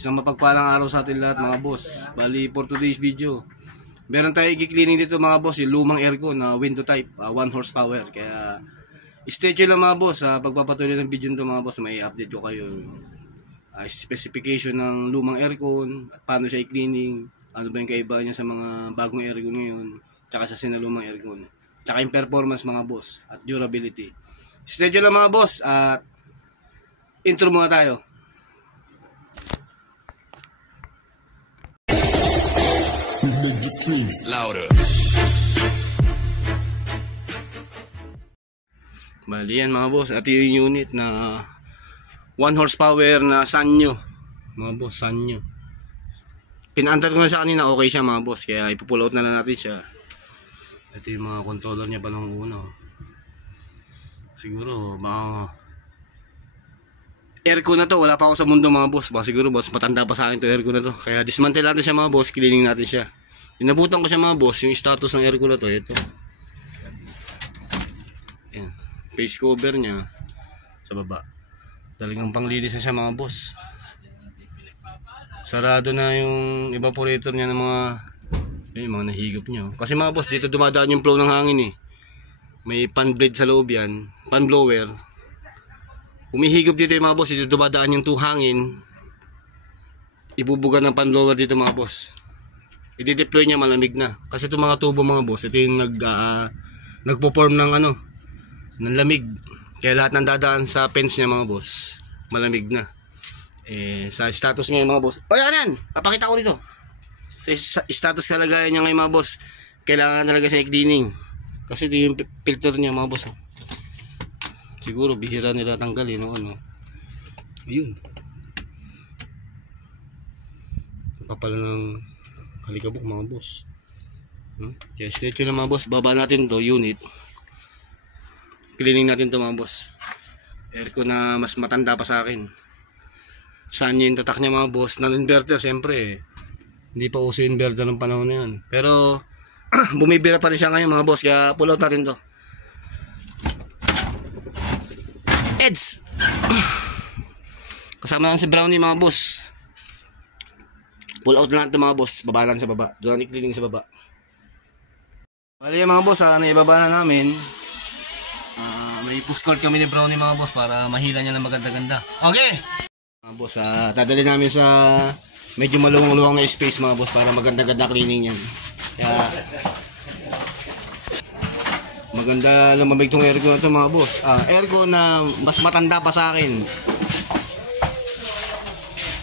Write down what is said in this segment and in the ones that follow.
Isang mapagpalang araw sa atin lahat mga boss. Bali for today's video, meron tayo i-cleaning dito mga boss, yung lumang aircon na window type, 1 horsepower. Kaya stay tuned lang mga boss, pagpapatuloy ng video nito mga boss, may update ko kayo specification ng lumang aircon, at paano siya i-cleaning, ano ba yung kaibahan niya sa mga bagong aircon ngayon, tsaka sa sinalumang aircon, tsaka yung performance mga boss, at durability. Stay tuned lang mga boss, at intro muna tayo. Make the streams louder. Bali yan mga boss, at yung unit na 1 horsepower na Sanyo mga boss, Sanyo. Pinaantar ko na siya kanina, okay siya mga boss, kaya ipupull out na lang natin siya. Ito yung mga controller niya pa nung una. Siguro mga aircon na to, wala pa ako sa mundo mga boss, baka siguro boss matanda pa sa akin to aircon na to, kaya dismantle natin siya mga boss, cleaning natin siya. Inabutan ko siya mga boss, yung status ng aircon na to, ito. Ayan, face cover nya sa baba, talagang panglinis na siya mga boss. Sarado na yung evaporator nya ng mga nahigop nya, kasi mga boss dito dumadaan yung flow ng hangin eh. May fan blade sa loob yan, fan blower. Humihigop dito yung mga boss, dito dumadaan yung hangin, ibubuga ng fan blower dito mga boss. I-deploy niya, malamig na. Kasi itong mga tubo mga boss, ito yung nagpo-form ng ng lamig. Kaya lahat ng dadaan sa fence niya mga boss, malamig na. Sa status niya mga boss. O yan! Papakita ko dito. Sa status kalagayan niya ngayon mga boss, kailangan talaga siya i-cleaning. Kasi ito yung filter niya mga boss. Siguro bihira nila tanggalin, ayun. Kapal ng halikabok mga boss. Kaya stay tuned lang mga boss, baba natin to unit, cleaning natin to mga boss. Aircon na mas matanda pa sa akin. Sanyo yung tatak niya mga boss, non-inverter siyempre. Hindi pa uso inverter ng panahon na yun, pero bumibira pa rin siya ngayon mga boss, kaya pull out natin to. Eds kasama lang si Brownie mga boss. Pull out na lang ito mga boss, baba lang sa baba, doon i-cleaning sa baba. Bali mga boss, naibaba na namin. May push cord kami ni Brownie mga boss, para mahila niya ng maganda-ganda. Okay mga boss, dadali namin sa medyo maluwang-luwang na space mga boss, para maganda-ganda cleaning yan. Kaya maganda lumamig tong aircon na ito mga boss. Aircon na mas matanda pa sa akin,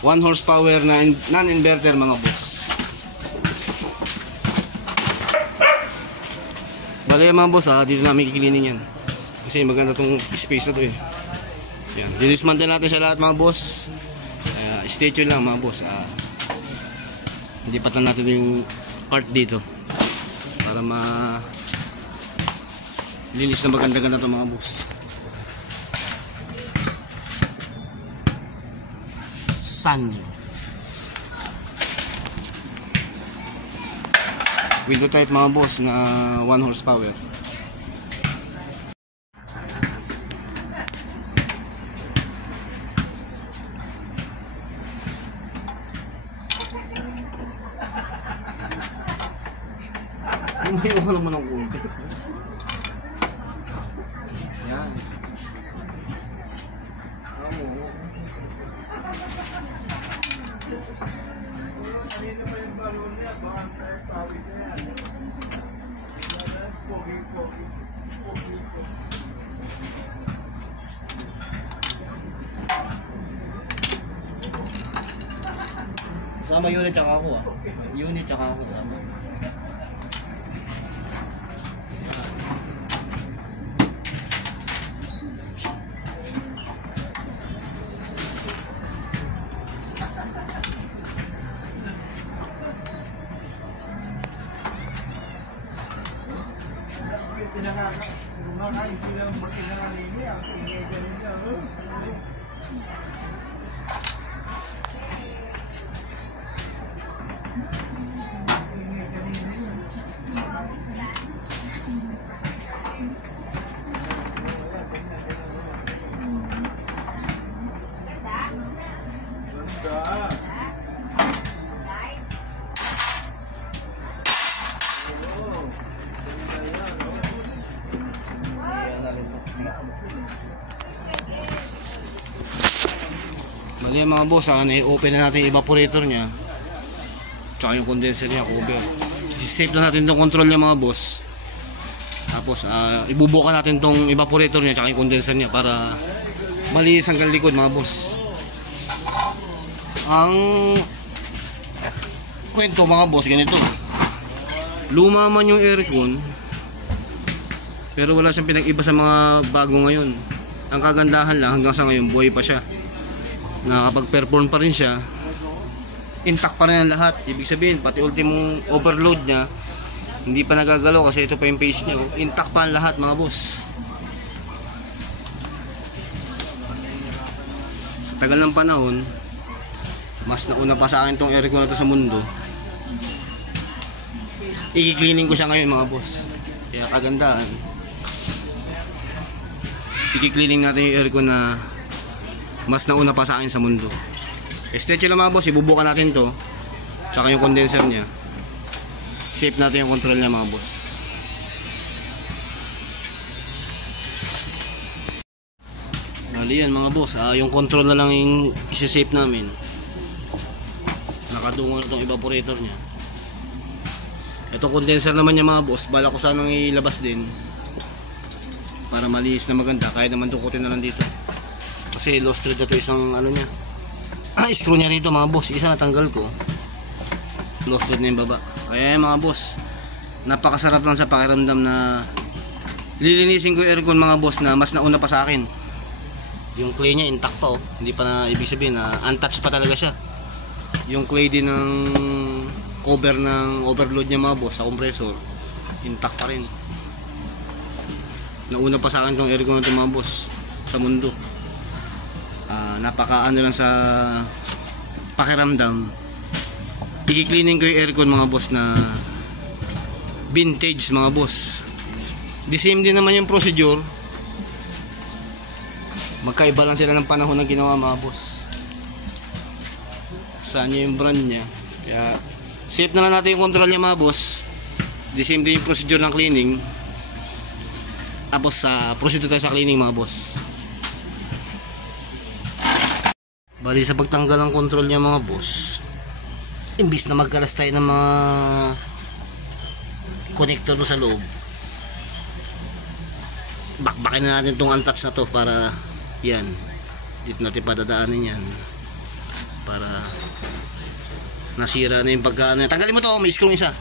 1 horsepower na non-inverter mga boss. Bali mga boss, dito namin i-cleaning yan, kasi maganda tong space na to eh. Yan, dinismantle natin siya lahat mga boss. Stay tuned lang mga boss. Hindi patan natin yung cart dito, para linis na maganda-ganda to mga boss. Sanyo window type mga boss na 1 horsepower. Umiiwan ko naman ng kunti. Yan. Sama unit tsaka ako unit tsaka ako sama. Bali mga boss, i-open na natin yung evaporator niya. Tsaka yung condenser niya, cover. I-save na natin itong control niya mga boss. Tapos ibubuka natin itong evaporator niya tsaka yung condenser niya para malinis hanggang likod mga boss. Ang kwento mga boss, ganito. Luma man yung aircon, pero wala siyang pinag-iba sa mga bago ngayon. Ang kagandahan lang, hanggang sa ngayon buhay pa siya, nakakapag-perform pa rin siya, intact pa rin ang lahat. Ibig sabihin pati ultimong overload niya hindi pa nagagalaw kasi ito pa yung page niya, intact pa ang lahat mga boss. Sa tagal ng panahon, mas nauna pa sa akin tong aircon na to sa mundo. I-cleaning ko siya ngayon mga boss, kaya kagandahan. I-cleaning natin yung aircon na mas nauna pa sa akin sa mundo. Stretch lang mga boss, ibubuka natin to tsaka yung condenser niya. Safe natin yung control niya mga boss. Bali yan mga boss, yung control na lang yung isi-safe namin. Nakadungo na itong evaporator niya. Itong condenser naman niya mga boss, bala ko sanang ilabas din para malinis na maganda. Kaya naman tukutin na lang dito kasi lost thread na ito isang ano niya. Screw niya rito mga boss, isa natanggal ko, lost thread na yung baba. Kaya mga boss, napakasarap lang sa pakiramdam na lilinisin ko yung aircon mga boss na mas nauna pa sa akin. Yung clay niya intact pa, hindi pa na, ibig sabihin na untouched pa talaga siya. Yung clay din ng cover ng overload niya mga boss sa compressor, intact pa rin. Nauna pa sa akin tong aircon na ito mga boss sa mundo. Napaka ano lang sa pakiramdam. I-cleaning ko yung aircon mga boss na vintage mga boss. The same din naman yung procedure. Magkaiba lang sila ng panahon na ginawa mga boss. Saan niya yung brand niya. Kaya safe na lang natin yung control niya mga boss. The same din yung procedure ng cleaning. Tapos proceed tayo sa cleaning mga boss. Bali sa pagtanggal ng control niya mga boss, imbis na magkalas tayo ng mga connector sa loob, bakbakin na natin itong untouched na to para yan, dito natin padadaanin yan para nasira na yung pagkaano. Tanggalin mo to, may screw isa.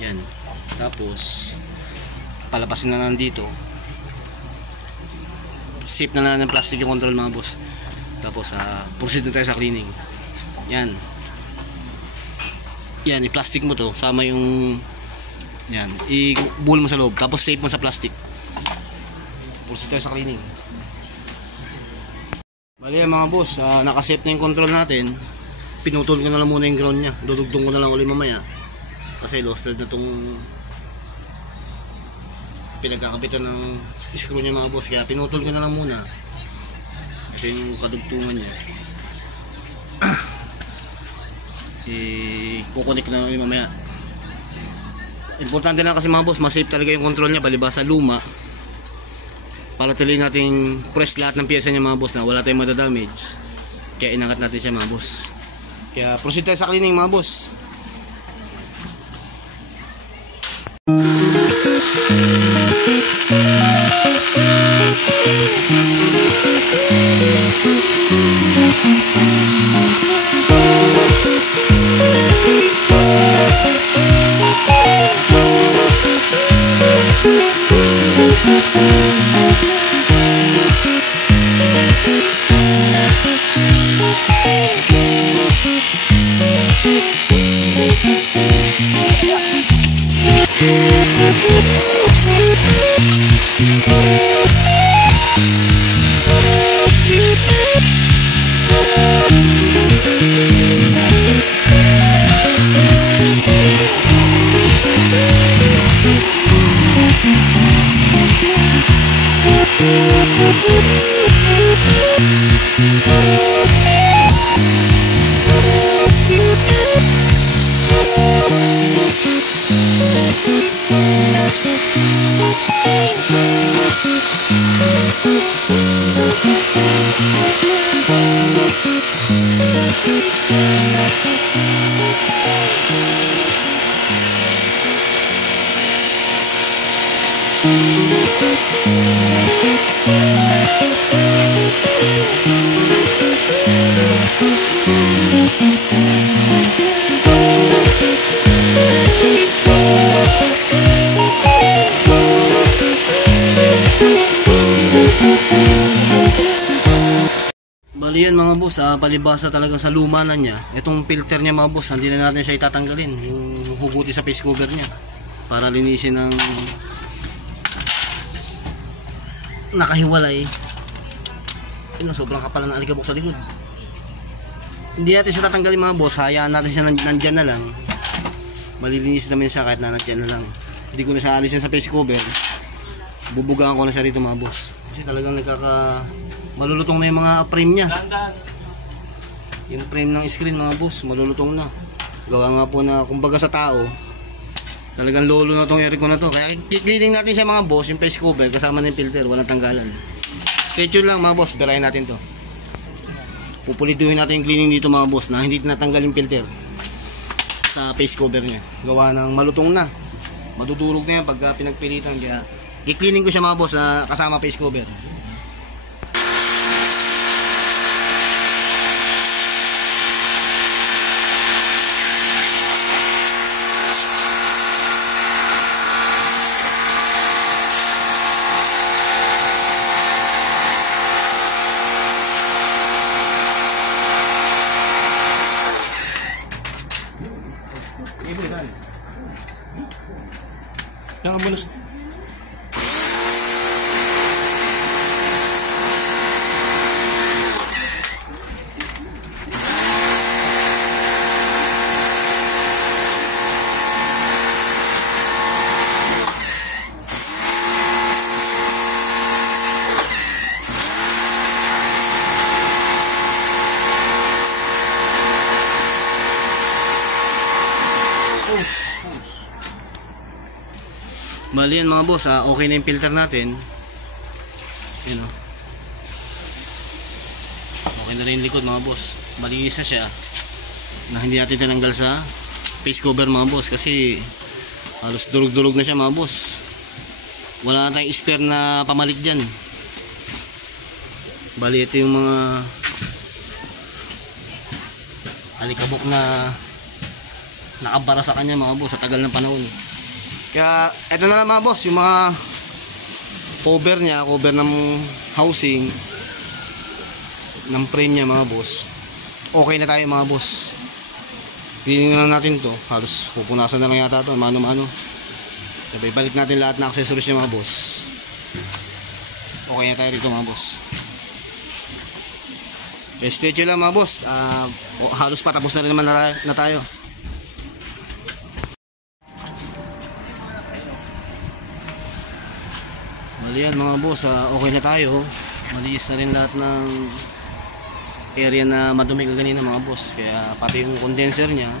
Yan, tapos palapasin na lang dito. Safe na lang ng plastic yung control mga boss. Tapos proceed na tayo sa cleaning. Yan. Yan, i-plastic mo to, sama yung yan, i-bull mo sa loob, tapos save mo sa plastic. Proceed tayo sa cleaning. Bali yan mga boss, naka-save na yung control natin. Pinutol ko na lang muna yung ground nya. Dudugtong ko na lang ulit mamaya kasi lost thread na itong pinagkakabitan ng screw nya mga boss, kaya pinutol ko na lang muna. Ito yung kadugtungan nya. Kukonek na lang mamaya. Importante lang kasi mga boss, masave talaga yung control nya palibasa luma, para tuloy natin press lahat ng pyesa nya mga boss na wala tayong madadamage. Kaya inangat natin siya mga boss. Kaya proceed tayo sa cleaning mga boss. Bali yan mga boss, palibasa talaga sa luma na niya. Itong filter niya mga boss, hindi na natin siya itatanggalin. Yung huguti sa face cover niya para linisin ng nakahiwalay. Sobrang kapal ng alikabok sa likod. Hindi natin siya tatanggalin mga boss, hayaan natin siya nandyan na lang. Malilinis naman siya kahit na nandyan na lang. Hindi ko na siya alisin sa face cover. Bubugaan ko na siya rito mga boss. Kasi talagang malulutong na yung mga frame niya. Yung frame ng screen mga boss, malulutong na. Gawa nga po na kumbaga sa tao, talagang lolo na tong aircon na to. Kaya i-cleaning natin siya mga boss, yung face cover kasama ng filter, walang tanggalan. Stay tuned lang mga boss, birahin natin to. Pupulituhin natin yung cleaning dito mga boss na hindi tinatanggal yung filter sa face cover niya. Gawa ng malutong na. Madudurog na yan pagka pinagpilitan. Kaya i-cleaning ko siya mga boss na kasama face cover. Yang bonus. Bali yan mga boss, okay na yung filter natin. Yun o. Okay na rin yung likod mga boss. Malinis na siya. Na hindi natin tinanggal sa face cover mga boss. Kasi halos durug-durug na siya mga boss. Wala na tayong spare na pamalit dyan. Bali ito yung mga alikabok na nakabara sa kanya mga boss sa tagal ng panahon. Kaya eto na lang mga boss, yung mga cover niya, cover ng housing ng frame niya mga boss. Okay na tayo mga boss. Cleaning na natin to. Halos pupunasan na lang yata to, mano-mano. Sabay balik natin lahat na accessories niya mga boss. Okay na tayo rito mga boss. Stay tuned lang mga boss. Halos patapos na rin naman na tayo. Yan mga boss, okay na tayo. Malinis na rin lahat ng area na madumi kanina mga boss. Kaya pati yung condenser nya,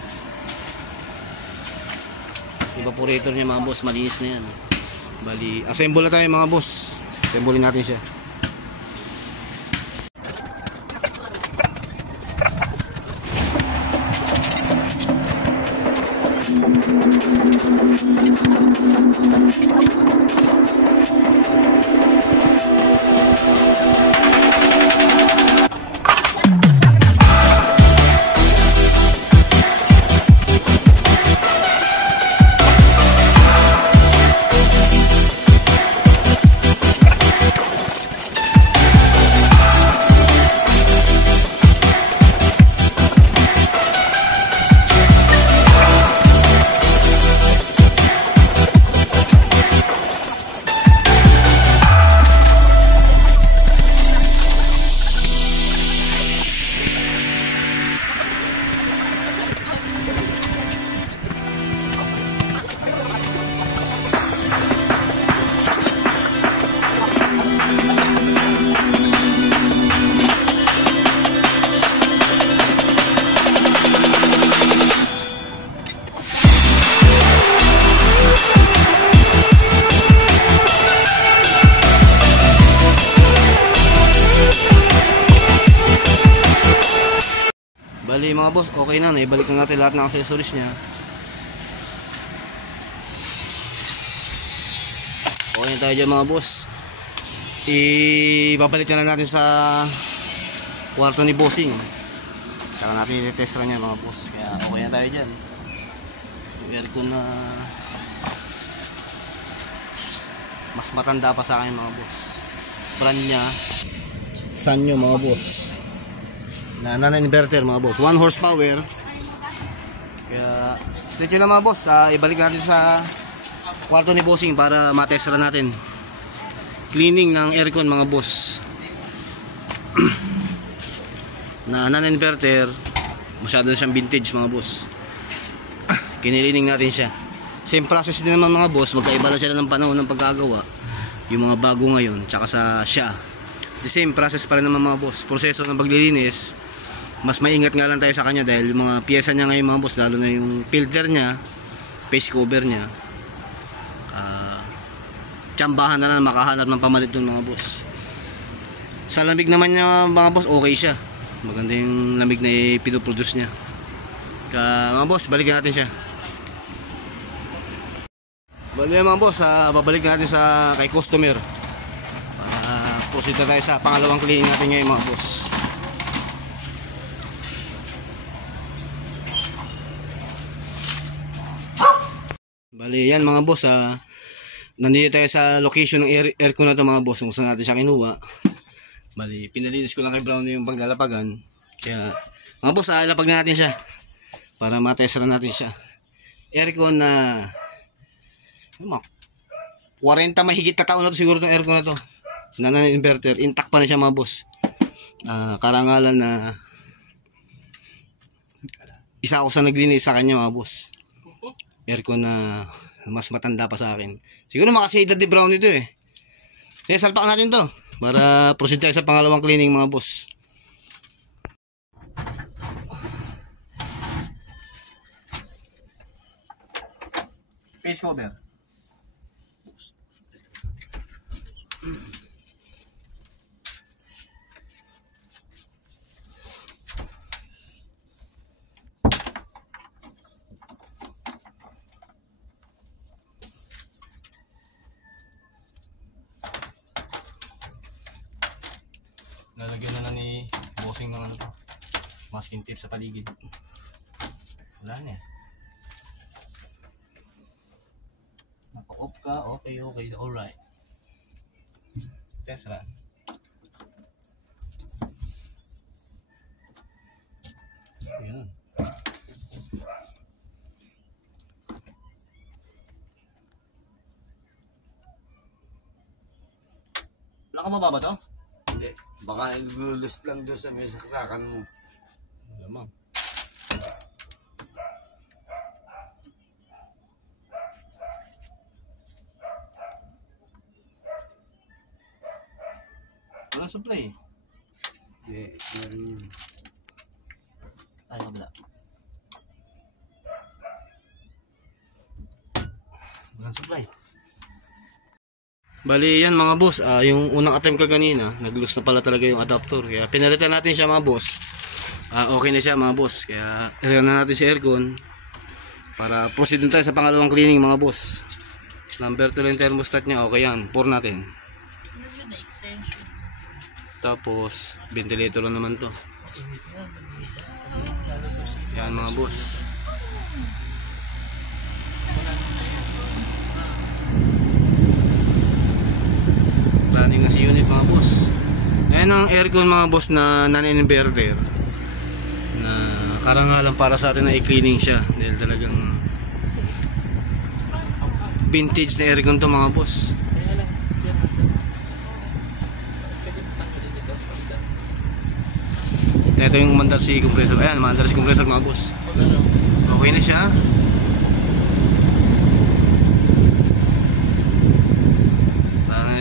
evaporator nya mga boss, malinis na yan. Bali, assemble na tayo mga boss. Assemble natin siya. Bali mga boss, okay na, naibalik na natin lahat ng accessories niya. Okay na tayo dyan mga boss. ibabalik na lang natin sa kwarto ni Bossing. Tsaka natin i-test niya mga boss. Kaya okay na tayo dyan. Yung aircon na mas matanda pa sa akin mga boss. Brand niya Sanyo mga boss, na inverter mga boss, 1 horsepower. Kaya stay tuned na mga boss. Ibalik natin sa kwarto ni Bossing para matestra natin cleaning ng aircon mga boss. Na non-inverter, masyado na siyang vintage mga boss. Kinilining natin siya. Same process din naman mga boss, magkaiba lang sila ng panahon ng pagkagawa. Yung mga bago ngayon, tsaka siya. The same process pa rin naman mga boss. Proseso ng paglilinis, mas maingat nga lang tayo sa kanya dahil yung mga piyesa niya ngayon mga boss, lalo na yung filter niya, face cover niya, tsambahan na lang makahanap ng pamalit dun mga boss. Sa lamig naman niya mga boss, okay siya. Maganda yung lamig na ipinoproduce niya. Kaya mga boss, balikan natin siya. Bali mga boss, babalik natin sa kay customer. Proceed na tayo sa pangalawang cleaning natin ngayon mga boss. Bali yan mga boss, nandito tayo sa location ng aircon na to mga boss, kung saan natin siya kinuha. Bali, pinalinis ko lang kay Brownie yung paglalapagan. Kaya, mga boss, ilapag na natin siya para matestra natin siya. Aircon na 40 mahigit na taon na to siguro itong aircon na to. Na inverter, intact pa na siya mga boss. Karangalan na isa ako sa naglinis sa kanya mga boss. Aircon na mas matanda pa sa akin. Siguro makasiedad ni Brownie ito eh. Kaya salpak natin to para proceed tayo sa pangalawang cleaning mga boss. Face cover. Lalagyan na lang ni Bossing ng ano to, masking tape sa paligid. Wala na eh. Naka-off ka, okay, alright. Test run. Ayan. Wala ka mababa to? Hindi. Baka gulos lang doon sa may saksakan mo. Lamang. Walang supply. Hindi. Meron yun. Tayo kabila. Walang supply. Bali yan mga boss, yung unang attempt ko kanina, nag-loose na pala talaga yung adapter. Kaya pinalitan natin siya mga boss. Okay na siya mga boss. Kaya i-run na natin si aircon para proceed tayo sa pangalawang cleaning mga boss. Number 2 lang thermostat niya, okay yan. Pour natin. Tapos ventilator lang naman to. Yan mga boss. Running na si unit mga boss. Ayan ang aircon mga boss na non-inverter, na karangalan para sa atin na i-cleaning siya dahil talagang vintage na aircon to mga boss. Ito yung umandar si compressor. Ayan, umandar si compressor mga boss. Okay na siya.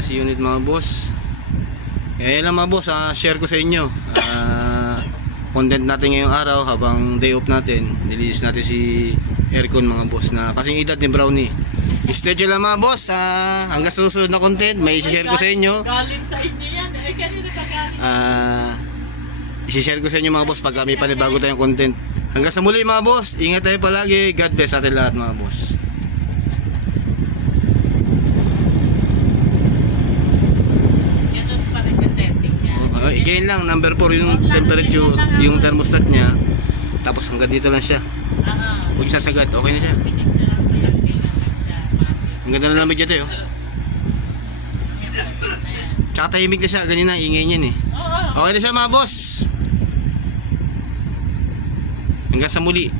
Si unit mga boss. Kaya lang mga boss, share ko sa inyo content natin ngayong araw habang day off natin. Nililis natin si aircon mga boss na kasing edad ni Brownie. Stay tuned lang mga boss, hanggang sa susunod na content may i-share ko sa inyo. Galing sa inyo yan kanina pa galing. I-share ko sa inyo mga boss pag may panibago tayong content. Hanggang sa muli mga boss, ingat tayo palagi. God bless sa atin lahat mga boss. Ganyan lang, number 4 yung temperature, yung thermostat niya. Tapos hanggang dito lang siya. Huwag sasagad, okay na siya. Ang ganda na lamig dito, oh. Tsaka tahimik na siya, ganyan na, ingay niyan eh. Okay na siya mga boss. Hanggang sa muli.